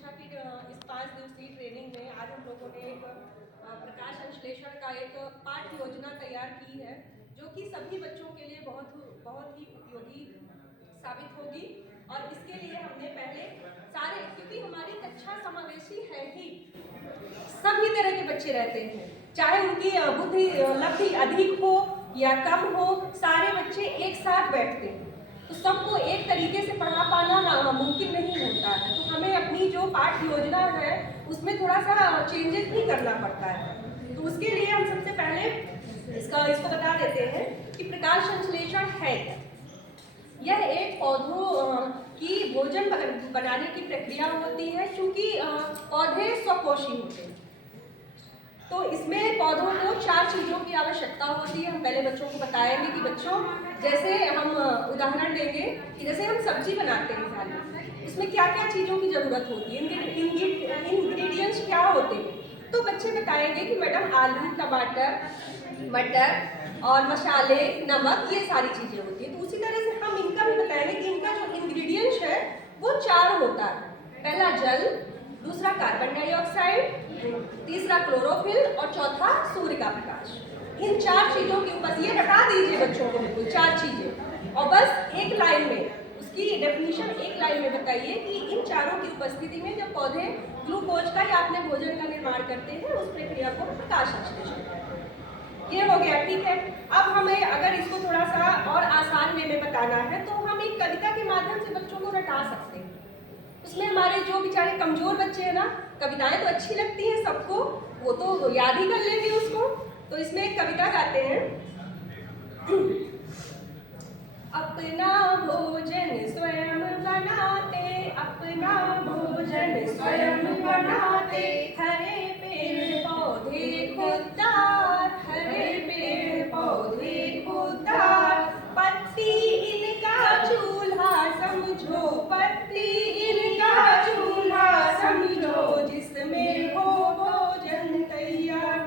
शिक्षा की इस 5 दिवसीय ट्रेनिंग में आज हम लोगों ने एक प्रकाश संश्लेषण का एक पाठ योजना तैयार की है, जो कि सभी बच्चों के लिए बहुत ही उपयोगी साबित होगी। और इसके लिए हमने पहले सारे, क्योंकि हमारी कक्षा समावेशी है ही, सभी तरह के बच्चे रहते हैं, चाहे उनकी बुद्धि लब्धि अधिक हो या कम हो, सारे बच्चे एक साथ बैठते हैं, तो सबको एक तरीके से पढ़ा पाना मुमकिन नहीं होता है। तो हमें अपनी जो पाठ योजना है उसमें थोड़ा सा चेंजेस भी करना पड़ता है। तो उसके लिए हम सबसे पहले इसको बता देते हैं कि प्रकाश संश्लेषण है क्या। यह एक पौधों की भोजन बनाने की प्रक्रिया होती है, क्योंकि पौधे स्वपोषी होते हैं, तो इसमें पौधों को 4 चीज़ों की आवश्यकता होती है। हम पहले बच्चों को बताएंगे कि बच्चों, जैसे हम उदाहरण देंगे कि जैसे हम सब्जी बनाते हैं खाली, उसमें क्या क्या चीज़ों की ज़रूरत होती है, इंग्रेडिएंट्स क्या होते हैं। तो बच्चे बताएंगे कि मैडम आलू, टमाटर, मटर और मसाले, नमक, ये सारी चीज़ें होती हैं। तो उसी तरह से हम इनका भी बताएंगे कि इनका जो इंग्रेडिएंट्स है वो 4 होता है। पहला जल, दूसरा कार्बन डाइऑक्साइड, तीसरा क्लोरोफिल और चौथा सूर्य का प्रकाश। इन 4 चीजों की उपस्थिति, ये हटा दीजिए बच्चों को बिल्कुल 4 चीजें, और बस एक लाइन में उसकी डेफिनेशन एक लाइन में बताइए कि इन चारों की उपस्थिति में जब पौधे ग्लूकोज का या अपने भोजन का निर्माण करते हैं, उस प्रक्रिया को प्रकाश संश्लेषण कहते हैं। ये हो गया, ठीक है। अब हमें अगर इसको थोड़ा सा और आसान वे में बताना है तो हम एक कविता के माध्यम से बच्चों को रटा सकते हैं। उसमें हमारे जो बेचारे कमजोर बच्चे हैं ना, कविताएं तो अच्छी लगती हैं सबको, वो तो याद ही कर लेंगे उसको। तो इसमें एक कविता गाते हैं, अपना भोजन स्वयं बनाते, अपना भोजन स्वयं बनाते, हरे पेड़ पौधे खुददार, हरे पेड़ पौधे खुददार, पत्ती इनका चूल्हा समझो, पत्ती इनका चूल्हा समझो, जिसमें हो भोजन तैयार,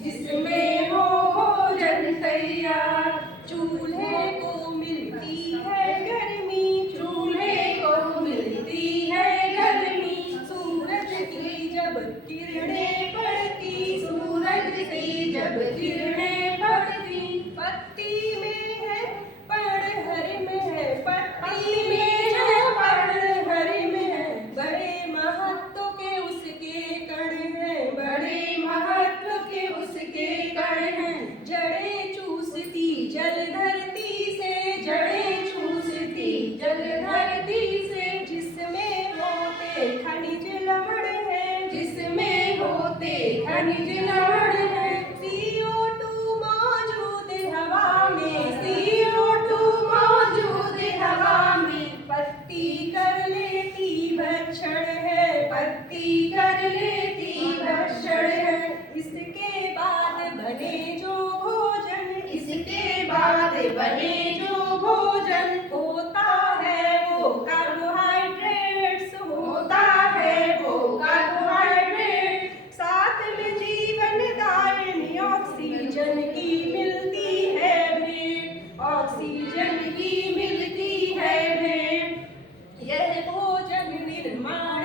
जिसमें हो भोजन तैयार। चूल्हे को मिलती है गर्मी, चूल्हे को मिलती है गर्मी, सूरज की जब किरणें पड़ती, सूरज की जब किरणें पड़ती, पत्ती में है पड़ हरे में है, पत्ती में है पड़ हरे में है, बड़े महत्व के उसके कण हैं, बड़े महत्व के उसके कण हैं, जड़ें चूसती जल धरती से, जड़ें चूसती जल धरती से, जिसमें होते खनिज लवण है, जिसमें होते खनिज लवण है, CO2 मौजूद हवा में, CO2 मौजूद हवा में, पत्ती कर लेती भक्षण है, पत्ती कर लेती भक्षण है। इसके बाद बने जो भोजन, इसके बाद बने जो भोजन, होता है वो कार्बोहाइड्रेट्स, होता है वो कार्बोहाइड्रेट, साथ में जीवन दायिनी ऑक्सीजन की मिलती है भेंट, ऑक्सीजन की मिलती है भेंट। यह भोजन निर्माण